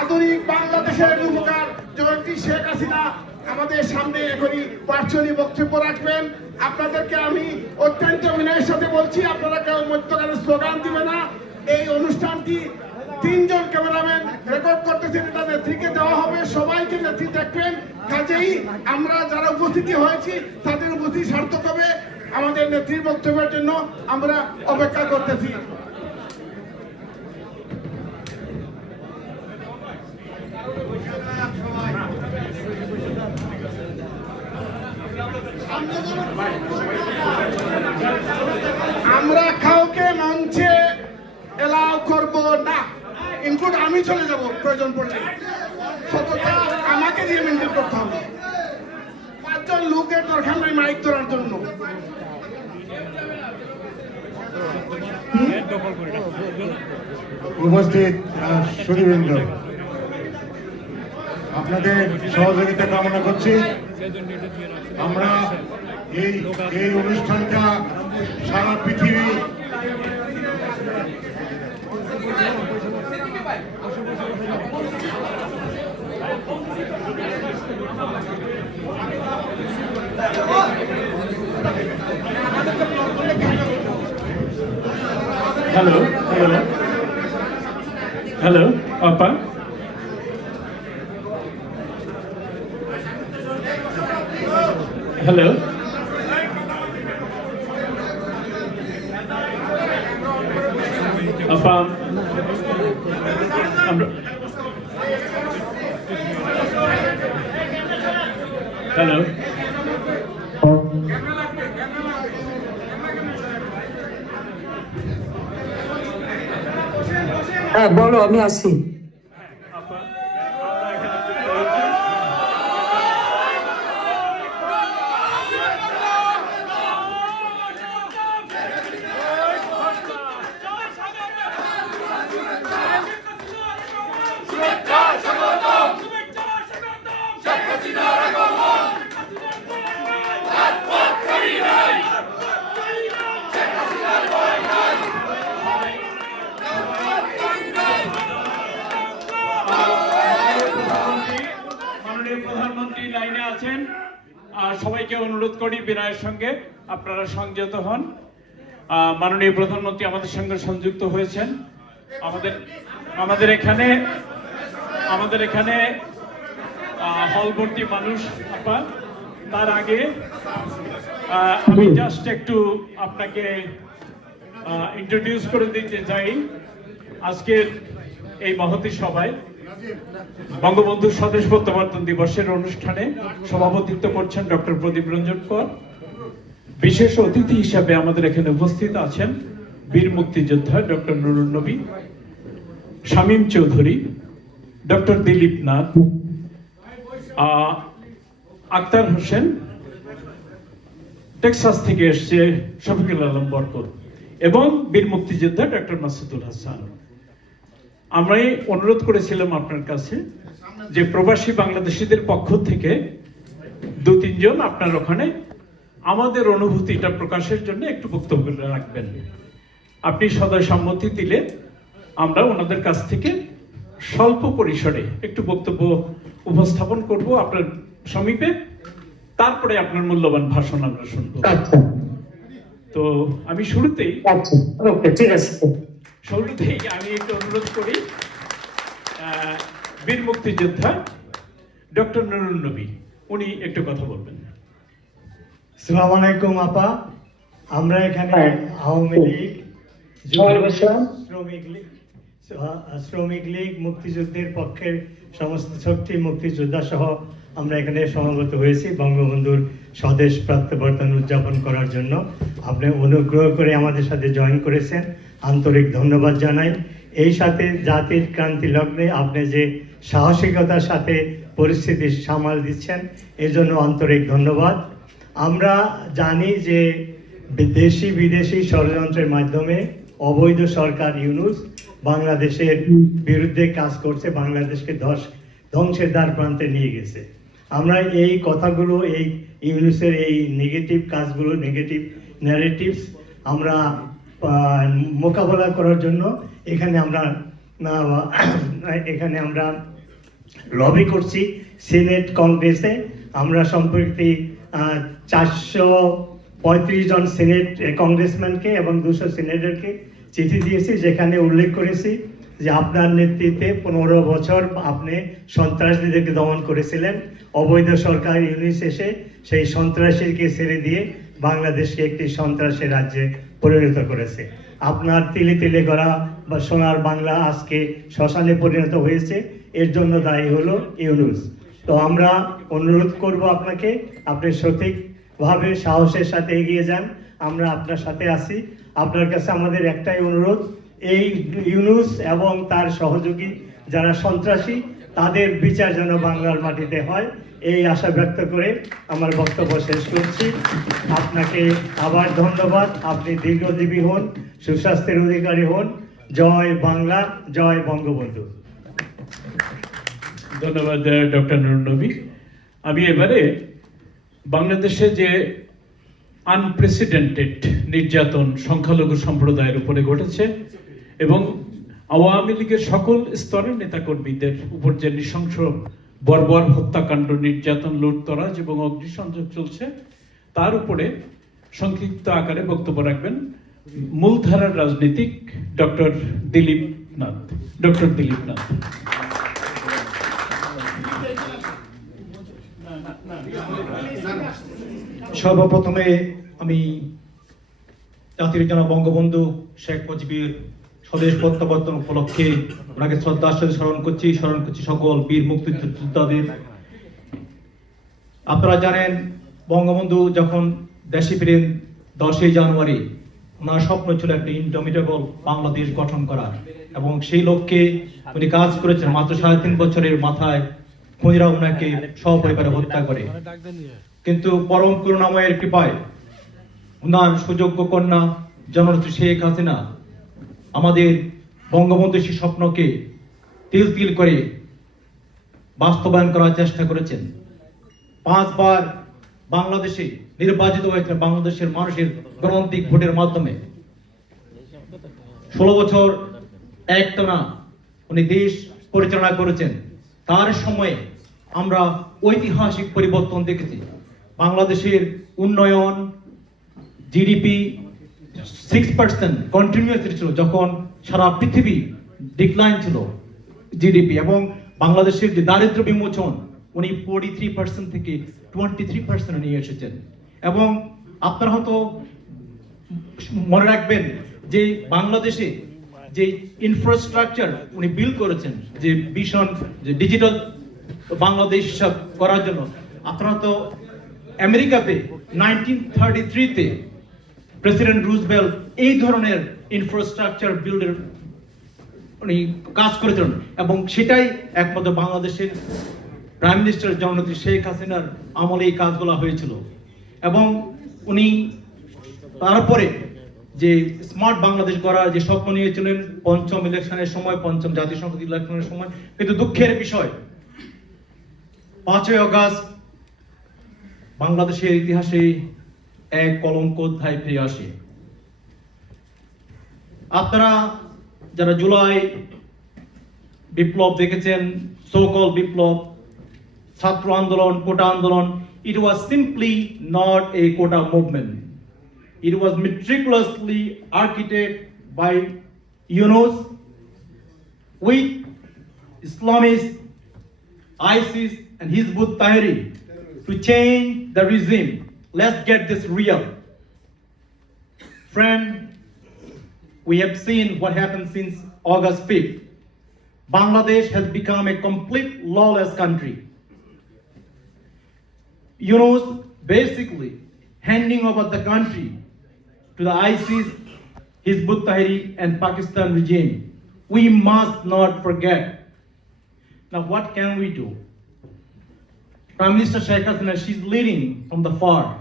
আধুনিক বাংলাদেশের উপকার জয়ন্তী শেখ হাসিনা আমাদের সামনে এখনই ভার্চুয়ালি বক্তব্য রাখবেন। আপনাদেরকে আমি অত্যন্ত বিনয়ের সাথে বলছি, আপনারা কেউ মধ্যখানে স্লোগান দিবে না। এই অনুষ্ঠানটি তিনজন ক্যামেরাম্যান রেকর্ড করতেছেন, এটা নেত্রীকে দেওয়া হবে, সবাইকে নেত্রী দেখবেন। কাজেই আমরা যারা উপস্থিতি হয়েছি, তাদের উপস্থিতি সার্থক হবে আমাদের নেত্রীর বক্তব্যের জন্য আমরা অপেক্ষা করতেছি আমরা কাউকে মঞ্চে এলাও করব না ইনক্লুড আমি চলে যাব প্রয়োজন পড়লে। আমাকে দিয়ে মেনটেন করতে হবে। পাঁচজন লোকের দরকার নাই মাইক ধরার জন্য। উপস্থিত আহ, সুধীবৃন্দ আপনাদের সহযোগিতা কামনা করছি। আমরা এই এই অনুষ্ঠানটা সারা পৃথিবী ஹலோ ஹலோ ஹலோ பாப்பா ஹலோ বলো আমি আসি আপা আমরা এখানে যুক্ত হয়েছি মাননীয় প্রধানমন্ত্রী লাইনে আছেন আর সবাইকে অনুরোধ করি বিনয়ের সঙ্গে আপনারা সংযত হন। মাননীয় প্রধানমন্ত্রী আমাদের সঙ্গে সংযুক্ত হয়েছেন। আমাদের আমাদের এখানে আমাদের এখানে আহ, হল ভর্তি মানুষ আপা তার আগে আমি জাস্ট একটু আপনাকে ইন্ট্রোডিউস করে দিতে চাই। আজকের এই মহতি সভায় বঙ্গবন্ধু স্বদেশ প্রত্যাবর্তন দিবসের অনুষ্ঠানে সভাপতিত্ব করছেন ডক্টর প্রদীপ রঞ্জন কর। বিশেষ অতিথি হিসাবে আমাদের এখানে উপস্থিত আছেন বীর মুক্তিযোদ্ধা doctor Nurul Nabi, Shamim Chowdhury, doctor Dilip Nath Akhtar Hossain, Texas থেকে এসছে শফিকুল আলম বরকত এবং বীর মুক্তিযোদ্ধা ডক্টর মাসুদুল হাসান। আমরা অনুরোধ করেছিলাম আপনার কাছে যে প্রবাসী বাংলাদেশিদের পক্ষ থেকে দু তিনজন আপনার ওখানে আমাদের অনুভূতিটা প্রকাশের জন্য একটু বক্তব্য রাখবেন। আপনি সদয় সম্মতি দিলে আমরা ওনাদের কাছ থেকে স্বল্প পরিসরে একটু বক্তব্য উপস্থাপন করব আপনার সমীপে। তারপরে আপনার মূল্যবান ভাষণ আমরা শুনব। আচ্ছা। তো আমি শুরুতেই আচ্ছা ঠিক আছে। শুরুতেই আমি একটু অনুরোধ করি বীর মুক্তিযোদ্ধা ডক্টর নুরুল নবী উনি একটু কথা বলবেন। সালাম আলাইকুম আপা। আমরা এখানে হ্যাঁ। আওয়ামী লীগ। শ্রমিক লীগ শ্রমিক লীগ মুক্তিযুদ্ধের পক্ষের সমস্ত শক্তি মুক্তিযোদ্ধা সহ আমরা এখানে সমাগত হয়েছি বঙ্গবন্ধুর স্বদেশ প্রত্যাবর্তন উদযাপন করার জন্য। আপনি অনুগ্রহ করে আমাদের সাথে জয়েন করেছেন। আন্তরিক ধন্যবাদ জানাই। এই সাথে জাতির ক্রান্তি লগ্নে আপনি যে সাহসিকতার সাথে পরিস্থিতি সামাল দিচ্ছেন এজন্য আন্তরিক ধন্যবাদ। আমরা জানি যে দেশি বিদেশি ষড়যন্ত্রের মাধ্যমে অবৈধ সরকার ইউনুস বাংলাদেশের বিরুদ্ধে কাজ করছে, বাংলাদেশকে ধস ধ্বংসের দ্বার প্রান্তে নিয়ে গেছে। আমরা এই কথাগুলো, এই ইউনুসের এই নেগেটিভ কাজগুলো নেগেটিভ ন্যারেটিভস আমরা মোকাবেলা করার জন্য এখানে আমরা এখানে আমরা লবি করছি সিনেট কংগ্রেসে আমরা সম্প্রতি চারশো পঁয়ত্রিশ জন সিনেট কংগ্রেসম্যানকে এবং দুশো সিনেটরকে চিঠি দিয়েছি, যেখানে উল্লেখ করেছি যে আপনার নেতৃত্বে পনেরো বছর আপনি সন্ত্রাসীদেরকে দমন করেছিলেন। অবৈধ সরকার ইউনিস এসে সেই সন্ত্রাসীকে ছেড়ে দিয়ে বাংলাদেশকে একটি সন্ত্রাসী রাজ্যে পরিণত করেছে। আপনার তিলে তিলে গড়া বা সোনার বাংলা আজকে শ্মশানে পরিণত হয়েছে। এর জন্য দায়ী হলো ইউনুস। তো আমরা অনুরোধ করব আপনাকে, আপনি সঠিকভাবে সাহসের সাথে এগিয়ে যান, আমরা আপনার সাথে আছি। আপনার কাছে আমাদের একটাই অনুরোধ, এই ইউনুস এবং তার সহযোগী যারা সন্ত্রাসী, তাদের বিচার যেন বাংলার মাটিতে হয়। এই আশা ব্যক্ত করে আমার বক্তব্য শেষ করছি। আপনাকে আবার ধন্যবাদ। আপনি দীর্ঘজীবী হন, সুস্বাস্থ্যের অধিকারী হন। জয় বাংলা, জয় বঙ্গবন্ধু। ধন্যবাদ ডক্টর নবী। আমি এবারে বাংলাদেশে যে আনপ্রেসিডেন্টেড নির্যাতন, সংখ্যালঘু সম্প্রদায়ের উপরে ঘটেছে এবং আওয়ামী লীগের সকল স্তরের নেতাকর্মীদের উপর যে নৃশংস বর্বর হত্যাকাণ্ড, নির্যাতন, লুটতরাজ এবং অগ্নিসংযোগ চলছে, তার উপরে সংক্ষিপ্ত আকারে বক্তব্য রাখবেন মূলধারার রাজনীতিক ডক্টর দিলীপ নাথ। ডক্টর দিলীপ নাথ। সর্বপ্রথমে আমি জাতির জনক বঙ্গবন্ধু শেখ মুজিবের স্বদেশ প্রত্যাবর্তন উপলক্ষে ওনাকে শ্রদ্ধার সাথে স্মরণ করছি। স্মরণ করছি সকল বীর মুক্তিযোদ্ধাদের। আপনারা জানেন, বঙ্গবন্ধু যখন দেশে ফিরেন দশই জানুয়ারি, ওনার স্বপ্ন ছিল একটা ইনডমিটেবল বাংলাদেশ গঠন করার এবং সেই লক্ষ্যে উনি কাজ করেছেন মাত্র সাড়ে তিন বছরের মাথায়। খুনিরা ওনাকে সপরিবারে হত্যা করে। কিন্তু পরম করুণাময়ের কৃপায় ওনার সুযোগ্য কন্যা জননেত্রী শেখ হাসিনা আমাদের বঙ্গবন্ধু সেই স্বপ্নকে তিল তিল করে বাস্তবায়ন করার চেষ্টা করেছেন। পাঁচবার বাংলাদেশে নির্বাচিত হয়েছে বাংলাদেশের মানুষের গণতান্ত্রিক ভোটের মাধ্যমে। ষোলো বছর একটানা উনি দেশ পরিচালনা করেছেন। তার সময়ে আমরা ঐতিহাসিক পরিবর্তন দেখেছি। বাংলাদেশের উন্নয়ন জিডিপি সিক্স পার্সেন্ট কন্টিনিউয়াসলি ছিল যখন সারা পৃথিবী ডিক্লাইন ছিল জিডিপি এবং বাংলাদেশের যে দারিদ্র বিমোচন, উনি ফোর্টি থ্রি পার্সেন্ট থেকে টোয়েন্টি থ্রি পার্সেন্ট নিয়ে এসেছেন। এবং আপনারা হয়তো মনে রাখবেন যে বাংলাদেশে যে ইনফ্রাস্ট্রাকচার উনি বিল করেছেন, যে ভীষণ যে ডিজিটাল বাংলাদেশ হিসাব করার জন্য। আপনারা তো আমেরিকাতে নাইনটিন থার্টি থ্রিতে প্রেসিডেন্ট রুজবেল এই ধরনের ইনফ্রাস্ট্রাকচার বিল্ডের উনি কাজ করেছিলেন এবং সেটাই একমাত্র বাংলাদেশের প্রাইম মিনিস্টার জননেত্রী শেখ হাসিনার আমলে এই কাজগুলো হয়েছিল। এবং উনি তারপরে যে স্মার্ট বাংলাদেশ গড়ার যে স্বপ্ন নিয়েছিলেন, পঞ্চম ইলেকশনের সময়, পঞ্চম জাতীয় সংসদ ইলেকশনের সময়, কিন্তু দুঃখের বিষয় পাঁচই অগাস্ট বাংলাদেশের ইতিহাসে এক কলঙ্ক অধ্যায় ফিরে আসে। আপনারা যারা জুলাই বিপ্লব দেখেছেন সকল বিপ্লব, ছাত্র আন্দোলন, কোটা আন্দোলন it was simply not a quota movement it was meticulously architect by Yunus with Islamists ISIS and Hizbut Tahrir to change the regime. Let's get this real. Friend, we have seen what happened since August 5th. Bangladesh has become a complete lawless country. Yunus basically handing over the country to the ISIS, Hizbut Tahrir, and Pakistan regime. We must not forget. Now, what can we do? Prime Minister Sheikh Hasina, she's leading from the far.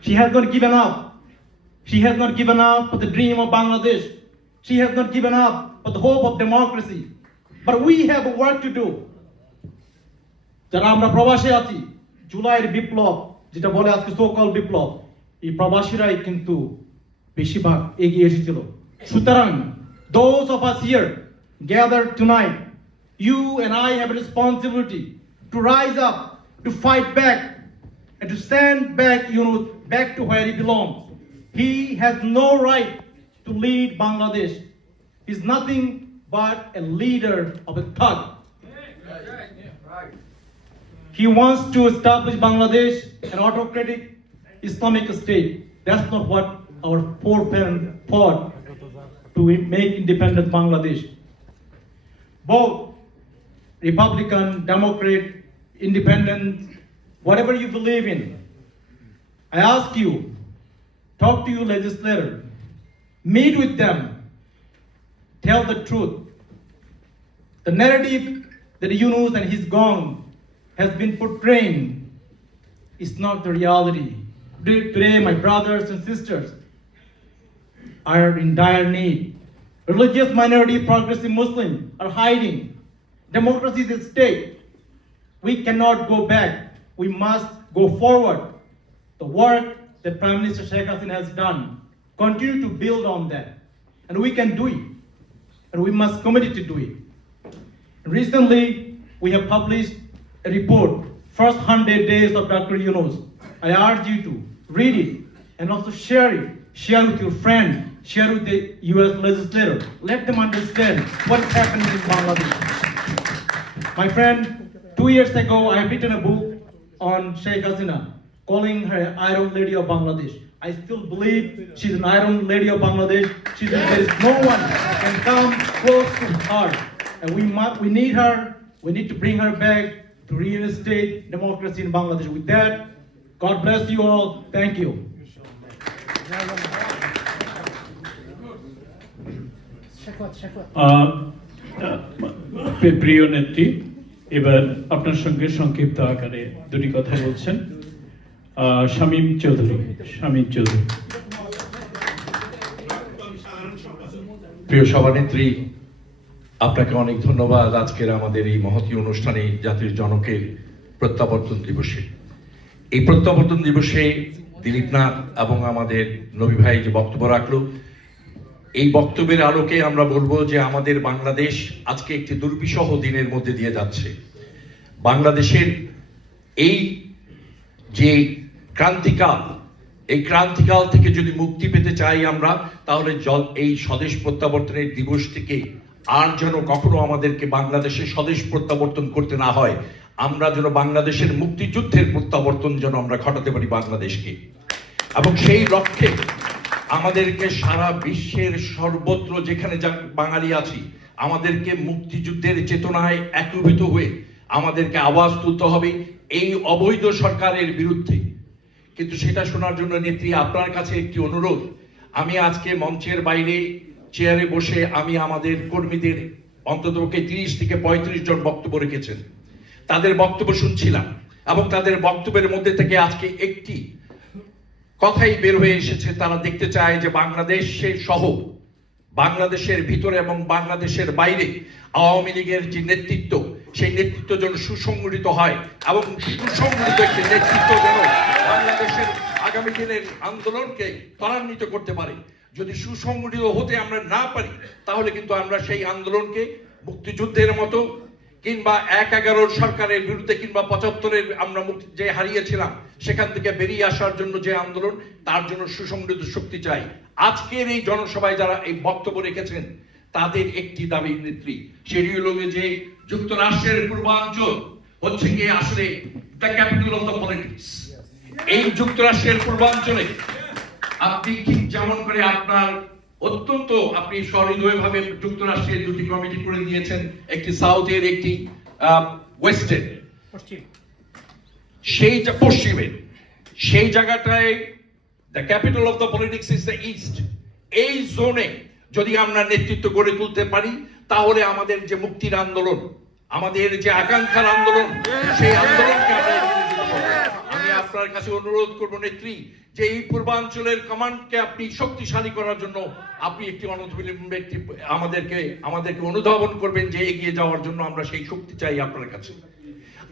She has not given up. She has not given up for the dream of Bangladesh. She has not given up for the hope of democracy. But we have work to do. যারা আমরা প্রবাসে আছি জুলাইয়ের বিপ্লব যেটা বলে আজকে সোকল বিপ্লব এই প্রবাসীরাই কিন্তু বেশিরভাগ এগিয়ে এসেছিল সুতরাং those of us here gathered tonight, you and I have a responsibility to rise up, to fight back, and to send back Yunus back to where he belongs. He has no right to lead Bangladesh. He's nothing but a leader of a thug. He wants to establish Bangladesh an autocratic Islamic state. That's not what our foreparents fought to make independent Bangladesh. Both Republican, Democrat, Independent, whatever you believe in, I ask you, talk to your legislator, meet with them, tell the truth. The narrative that Yunus and his gang has been portraying is not the reality. Today, my brothers and sisters are in dire need. Religious minority, progressive Muslims are hiding. Democracy is at stake. We cannot go back. We must go forward. The work that Prime Minister Sheikh has done, continue to build on that. And we can do it. And we must commit to do it. Recently, we have published a report, first 100 days of Dr. Yunus. I urge you to read it and also share it. Share with your friend, share with the US legislator. Let them understand what is happening in Bangladesh. My friend, two years ago, I have written a book on Sheikh Hasina, calling her Iron Lady of Bangladesh. I still believe she's an Iron Lady of Bangladesh. She's, there is no one that can come close to her. And we, must, we need her. We need to bring her back to reinstate democracy in Bangladesh. With that, God bless you all. Thank you. আহ, প্রিয়- প্রিয় নেত্রী এবার আপনার সঙ্গে সংক্ষিপ্ত আকারে দুটি কথা বলছেন শামীম চৌধুরী শামীম চৌধুরী। প্রিয় সভানেত্রী, আপনাকে অনেক ধন্যবাদ আজকের আমাদের এই মহতী অনুষ্ঠানে জাতির জনকের প্রত্যাবর্তন দিবসে। এই প্রত্যাবর্তন দিবসে দিলীপ নাথ এবং আমাদের নবী ভাই যে বক্তব্য রাখল এই বক্তব্যের আলোকে আমরা বলব যে আমাদের বাংলাদেশ আজকে একটি দুর্বিষহ দিনের মধ্যে দিয়ে যাচ্ছে। বাংলাদেশের এই যে ক্রান্তিকাল, এই ক্রান্তিকাল থেকে যদি মুক্তি পেতে চাই আমরা, তাহলে জল, এই স্বদেশ প্রত্যাবর্তনের দিবসটিকে আর যেন কখনো আমাদেরকে বাংলাদেশে স্বদেশ প্রত্যাবর্তন করতে না হয়, আমরা যেন বাংলাদেশের মুক্তিযুদ্ধের প্রত্যাবর্তন যেন আমরা ঘটাতে পারি বাংলাদেশকে। এবং সেই লক্ষ্যে আমাদেরকে সারা বিশ্বের সর্বত্র যেখানে যা বাঙালি আছি, আমাদেরকে মুক্তিযুদ্ধের চেতনায় একীভূত হয়ে আমাদেরকে আওয়াজ তুলতে হবে এই অবৈধ সরকারের বিরুদ্ধে। কিন্তু সেটা শোনার জন্য নেত্রী, আপনার কাছে একটি অনুরোধ। আমি আজকে মঞ্চের বাইরে চেয়ারে বসে আমি আমাদের কর্মীদের অন্ততপক্ষে তিরিশ থেকে পঁয়ত্রিশ জন বক্তব্য রেখেছেন। তাদের বক্তব্য শুনছিলাম এবং তাদের বক্তব্যের মধ্যে থেকে আজকে একটি কথাই বের হয়ে এসেছে, তারা দেখতে চায় যে বাংলাদেশে সহ, বাংলাদেশের ভিতরে এবং বাংলাদেশের বাইরে আওয়ামী লীগের যে নেতৃত্ব, সেই নেতৃত্ব যেন সুসংগঠিত হয় এবং সুসংগঠিত একটি নেতৃত্ব যেন বাংলাদেশের আগামী দিনের আন্দোলনকে ত্বরান্বিত করতে পারে। যদি সুসংগঠিত হতে আমরা না পারি, তাহলে কিন্তু আমরা সেই আন্দোলনকে মুক্তিযুদ্ধের মতো কিংবা এক এগারোর সরকারের বিরুদ্ধে কিংবা পঁচাত্তরের আমরা মুক্তি যে হারিয়েছিলাম, সেখান থেকে বেরিয়ে আসার জন্য যে আন্দোলন, তার জন্য সুসংগঠিত শক্তি চাই। আজকের এই জনসভায় যারা এই বক্তব্য রেখেছেন, তাদের একটি দাবি, নেত্রী, সেটি হলো যে যুক্তরাষ্ট্রের পূর্বাঞ্চল হচ্ছে গিয়ে আসলে the capital of the politics এই যুক্তরাষ্ট্রের পূর্বাঞ্চলে আপনি ঠিক যেমন করে আপনার অত্যন্ত আপনি সহৃদয় ভাবে যুক্তরাষ্ট্রের দুটি কমিটি করে দিয়েছেন একটি সাউথের একটি ওয়েস্টের। সেই পশ্চিমের সেই জায়গাটায় the capital of the politics is the east এই জোনে যদি আমরা নেতৃত্ব গড়ে তুলতে পারি তাহলে আমাদের যে মুক্তির আন্দোলন আমাদের যে আকাঙ্ক্ষার আন্দোলন সেই আন্দোলনকে আমরা এগিয়ে নিয়ে যেতে পারব। আমি আপনার কাছে অনুরোধ করব, নেত্রী, যে এই পূর্বাঞ্চলের কমান্ডকে আপনি শক্তিশালী করার জন্য আপনি একটি ব্যক্তি আমাদেরকে আমাদেরকে অনুধাবন করবেন যে এগিয়ে যাওয়ার জন্য আমরা সেই শক্তি চাই আপনার কাছে।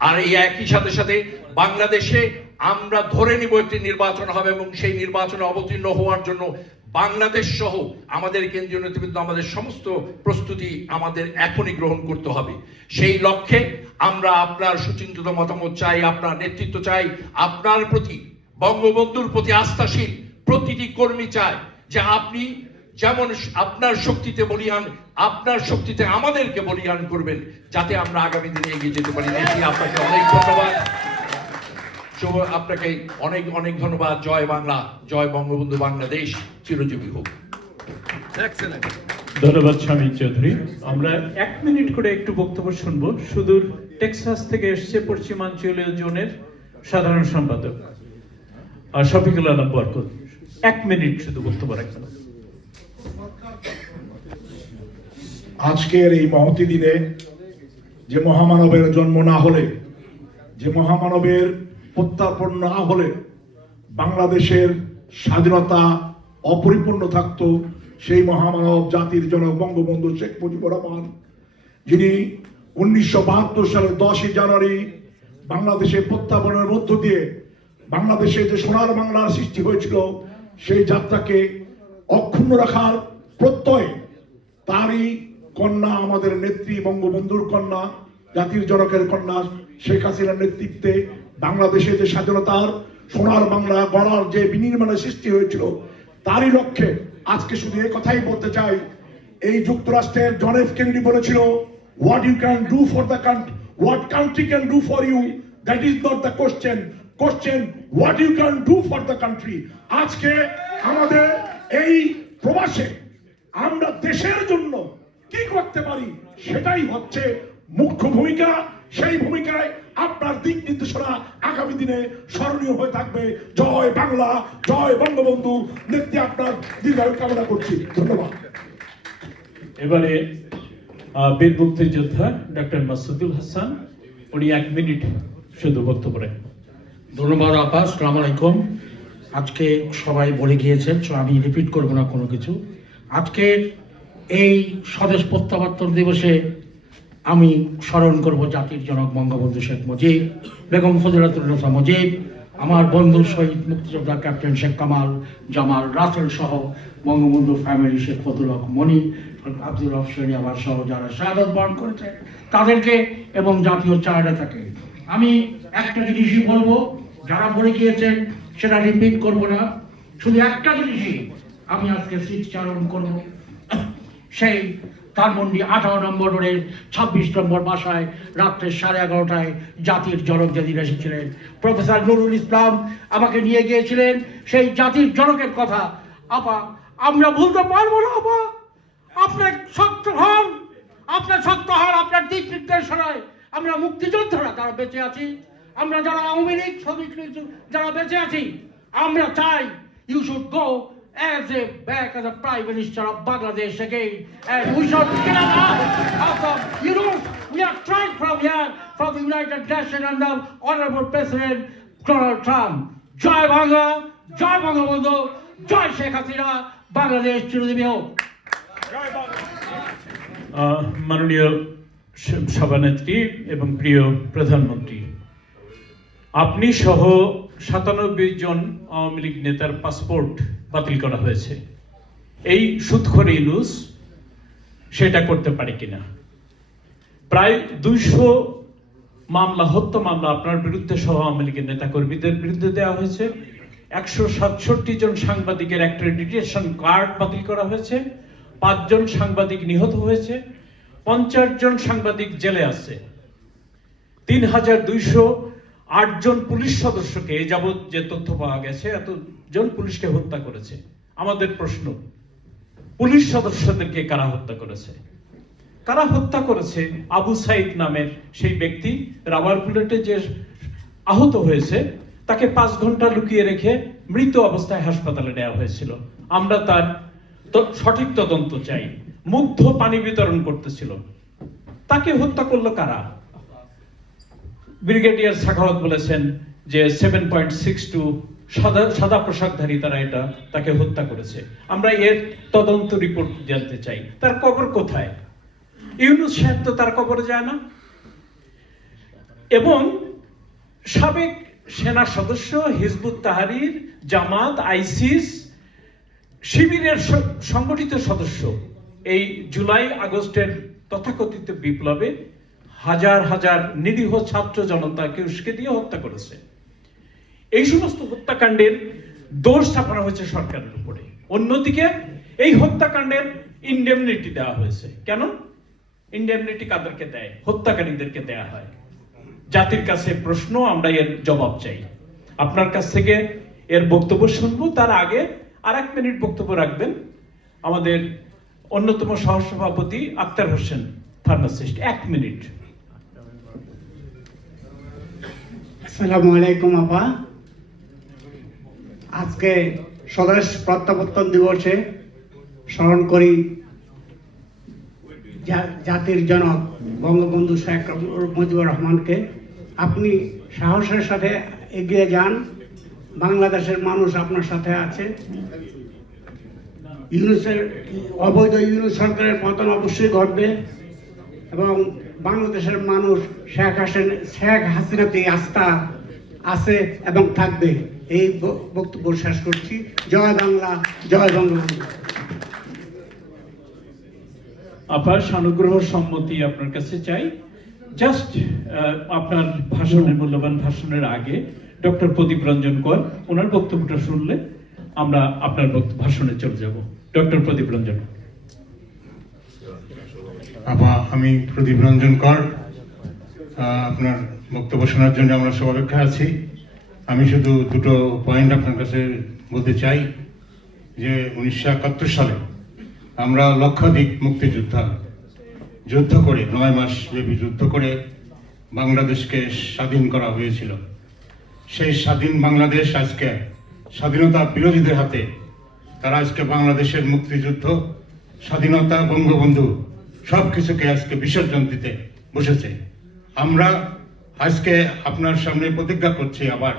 আর এই একই সাথে সাথে বাংলাদেশে আমরা ধরে নিব একটি নির্বাচন হবে এবং সেই নির্বাচনে অবতীর্ণ হওয়ার জন্য বাংলাদেশ সহ আমাদের কেন্দ্রীয় নেতৃবৃন্দ, আমাদের সমস্ত প্রস্তুতি আমাদের এখনই গ্রহণ করতে হবে। সেই লক্ষ্যে আমরা আপনার সুচিন্তিত মতামত চাই, আপনার নেতৃত্ব চাই, আপনার প্রতি, বঙ্গবন্ধুর প্রতি আস্থাশীল প্রতিটি কর্মী চায় যে আপনি যেমন আপনার শক্তিতে বলিয়ান, আপনার শক্তিতে আমাদেরকে বলিয়ান করবেন, যাতে আমরা আগামী দিনে এগিয়ে যেতে পারি। আপনাকে অনেক ধন্যবাদ। শুভ আপনাকে অনেক অনেক ধন্যবাদ। জয় বাংলা জয় বঙ্গবন্ধু বাংলাদেশ। চিরজীবী হোক। ধন্যবাদ স্বামী চৌধুরী। আমরা এক মিনিট করে একটু বক্তব্য শুনব। সুদূর টেক্সাস থেকে এসছে পশ্চিমাঞ্চলীয় জোনের সাধারণ সম্পাদক। আর শফিকুল আলম বরকত এক মিনিট শুধু বক্তব্য রাখবেন। আজকের এই মহতি দিনে যে মহামানবের জন্ম না হলে যে মহামানবের প্রত্যাপন না হলে বাংলাদেশের স্বাধীনতা অপরিপূর্ণ থাকতো। সেই মহামানব জাতির জনক বঙ্গবন্ধু শেখ মুজিবুর রহমান, যিনি উনিশশো বাহাত্তর সালের দশই জানুয়ারি বাংলাদেশে প্রত্যাপনের মধ্য দিয়ে বাংলাদেশে যে সোনার বাংলার সৃষ্টি হয়েছিল, সেই যাত্রাকে অক্ষুণ্ণ রাখার প্রত্যয় তারই কন্যা, আমাদের নেত্রী বঙ্গবন্ধুর কন্যা, জাতির জনকের কন্যা শেখ হাসিনার নেতৃত্বে বাংলাদেশে যে স্বাধীনতার সোনার বাংলা গড়ার যে বিনির্মাণের সৃষ্টি হয়েছিল, তারই লক্ষ্যে আজকে শুধু এই কথাই বলতে চাই। এই যুক্তরাষ্ট্রের জন এফ কেনেডি বলেছিল what you can do for the country what country can do for you that is not the question question what you can do for the country আজকে আমাদের এই প্রবাসে আমরা দেশের জন্য কি করতে পারি, সেটাই হচ্ছে মুখ্য ভূমিকা। সেই ভূমিকায় আপনার দিক নির্দেশনা আগামী দিনে স্মরণীয় হয়ে থাকবে। জয় বাংলা জয় বঙ্গবন্ধু। নেত্রী আপনার দীর্ঘায়ু কামনা করছি। ধন্যবাদ। এবারে বীর মুক্তিযোদ্ধা ডক্টর মাসুদুল হাসান উনি এক মিনিট শুধু বক্তব্য রাখবেন ধন্যবাদ আপা সালাম আলাইকুম। আজকে সবাই বলে গিয়েছেন so আমি রিপিট করব না কোনো কিছু। আজকে এই স্বদেশ প্রত্যাবর্তন দিবসে আমি স্মরণ করব জাতির জনক বঙ্গবন্ধু শেখ মুজিব, বেগম ফজিলাতুন্নেসা মুজিব, আমার বন্ধু শহীদ মুক্তিযোদ্ধা ক্যাপ্টেন শেখ কামাল, জামাল রাসেল সহ বঙ্গবন্ধু ফ্যামিলি শেখ ফতুল হক মনি, আব্দুল রফ শেরি আবার সহ যারা শাহাদত বরণ করেছে, তাদেরকে এবং জাতীয় চার্টে থাকে আমি একটা জিনিসই বলব, যারা বলে গিয়েছেন সেটা রিপিট করব না। শুধু একটা জিনিসই আমি আজকে স্মৃতিচারণ করব। সেই ধানমন্ডি আঠারো নম্বর রোডের ছাব্বিশ নম্বর বাসায় রাত্রে সাড়ে এগারোটায় জাতির জনক যেদিন এসেছিলেন। প্রফেসর নুরুল ইসলাম আমাকে নিয়ে গিয়েছিলেন। সেই জাতির জনকের কথা, আপা, আমরা ভুলতে পারব না, আপা। আপনার শক্ত হন আপনার শক্ত হন আপনার দিক নির্দেশনায় আমরা মুক্তিযোদ্ধারা যারা বেঁচে আছি, আমরা যারা আওয়ামী লীগ, শ্রমিক যারা বেঁচে আছি, আমরা চাই you should go as a back as a prime minister of Bangladesh again and we should get out of the you know we are trying from here from the United Nations and the honorable president Donald Trump জয় বাংলা জয় বঙ্গবন্ধু জয় শেখ হাসিনা বাংলাদেশ চিরজীবী হোক আহ, মাননীয় সভানেত্রী এবং প্রিয় প্রধানমন্ত্রী আপনি সহ সাতানব্বই জন আওয়ামী লীগ নেতার পাসপোর্ট বাতিল করা হয়েছে। এই সুৎখর ইউনুস সেটা করতে পারে কিনা? প্রায় দুইশো মামলা, হত্যা মামলা আপনার বিরুদ্ধে সহ আওয়ামী লীগের নেতা কর্মীদের বিরুদ্ধে দেওয়া হয়েছে। একশো সাতষট্টি জন সাংবাদিকের অ্যাক্রেডিটেশন কার্ড বাতিল করা হয়েছে। পাঁচজন সাংবাদিক নিহত হয়েছে। পঞ্চাশ জন সাংবাদিক জেলে আছে। তিন হাজার দুইশো আটজন পুলিশ সদস্যকে এ যাবৎ যে তথ্য পাওয়া গেছে, এতজন পুলিশকে হত্যা করেছে। আমাদের প্রশ্ন, পুলিশ সদস্যদেরকে কারা হত্যা করেছে? কারা হত্যা করেছে? আবু সাইদ নামের সেই ব্যক্তি রাবার বুলেটে যে আহত হয়েছে, তাকে পাঁচ ঘণ্টা লুকিয়ে রেখে মৃত অবস্থায় হাসপাতালে নেওয়া হয়েছিল। আমরা তার সঠিক তদন্ত চাই। মুগ্ধ পানি বিতরণ করতেছিল। তাকে হত্যা করল কারা? ব্রিগেডিয়ার সাখাওয়াত বলেছেন যে সেভেন পয়েন্ট সিক্স টু সাদা সাদা পোশাকধারী তারা এটা তাকে হত্যা করেছে। আমরা এর তদন্ত রিপোর্ট জানতে চাই। তার কবর কোথায়? ইউনুস সাহেব তো তার কবরে যায় না। এবং সাবেক সেনা সদস্য হিজবুত তাহারির জামাত, আইসিস, শিবিরের সংগঠিত সদস্য এই জুলাই আগস্টের তথাকথিত বিপ্লবে হাজার হাজার নিরীহ ছাত্র জনতাকে উস্কে দিয়ে হত্যা করেছে। এই সমস্ত হত্যাকাণ্ডের দোষ চাপানো হয়েছে সরকারের উপরে। অন্যদিকে এই হত্যাকাণ্ডের ইন্ডেমনিটি দেওয়া হয়েছে। কেন? ইন্ডেমনিটি কাদেরকে দেয়? হত্যাকারীদেরকে দেয়া হয়। জাতির কাছে প্রশ্ন, আমরা এর জবাব চাই। আপনার কাছ থেকে এর বক্তব্য শুনব, তার আগে আর এক মিনিট বক্তব্য রাখবেন। আমাদের অন্যতম সহসভাপতি আক্তার হোসেন ফার্মাসিস্ট এক মিনিট। আসসালামু আলাইকুম, আপা। আজকে স্বদেশ প্রত্যাবর্তন দিবসে স্মরণ করি জাতির জনক বঙ্গবন্ধু শেখ মুজিবুর রহমানকে। আপনি সাহসের সাথে এগিয়ে যান। বাংলাদেশের মানুষ আপনার সাথে আছে। ইউনুসের, অবৈধ ইউনুস সরকারের পতন অবশ্যই ঘটবে এবং বাংলাদেশের মানুষ শেখ হাসিন, শেখ হাসিনাতে আস্থা আছে এবং থাকবে, এই বক্তব্য শেষ করছি। জয় বাংলা, জয় বঙ্গবন্ধু। আবার সানুগ্রহ সম্মতি আপনার কাছে চাই। জাস্ট আপনার ভাষণের, মূল্যবান ভাষণের আগে ডক্টর প্রদীপ রঞ্জন কর, ওনার বক্তব্যটা শুনলে আমরা আপনার ভাষণে চলে যাব। ডক্টর প্রদীপ রঞ্জন। আপা আমি প্রদীপ রঞ্জন কর। আপনার বক্তব্য শোনার জন্য আমরা সব অপেক্ষায় আছি। আমি শুধু দুটো পয়েন্ট আপনার কাছে বলতে চাই, যে উনিশশো একাত্তর সালে আমরা লক্ষাধিক মুক্তিযোদ্ধা যুদ্ধ করে, নয় মাস ব্যাপী যুদ্ধ করে বাংলাদেশকে স্বাধীন করা হয়েছিল। সেই স্বাধীন বাংলাদেশ আজকে স্বাধীনতা বিরোধীদের হাতে, তারা আজকে বাংলাদেশের মুক্তিযুদ্ধ, স্বাধীনতা বঙ্গবন্ধু সব কিছুকে আজকে বিসর্জন দিতে বসেছে। আমরা আজকে আপনার সামনে প্রতিজ্ঞা করছি আবার।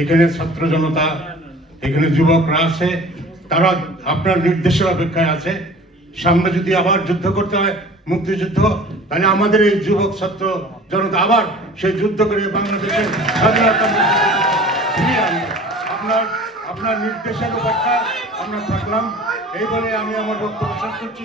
এখানে ছাত্র জনতা, এখানে যুবকরা আছে, তারা আপনার নির্দেশের অপেক্ষায় আছে। সামনে যদি আবার যুদ্ধ করতে হয়, মুক্তিযুদ্ধ, তাহলে আমাদের এই যুবক ছাত্র জনতা আবার সেই যুদ্ধ করে বাংলাদেশের স্বাধীনতা আপনার আপনার নির্দেশের অপেক্ষা আমরা থাকলাম। এই বলে আমি আমার বক্তব্য শেষ করছি।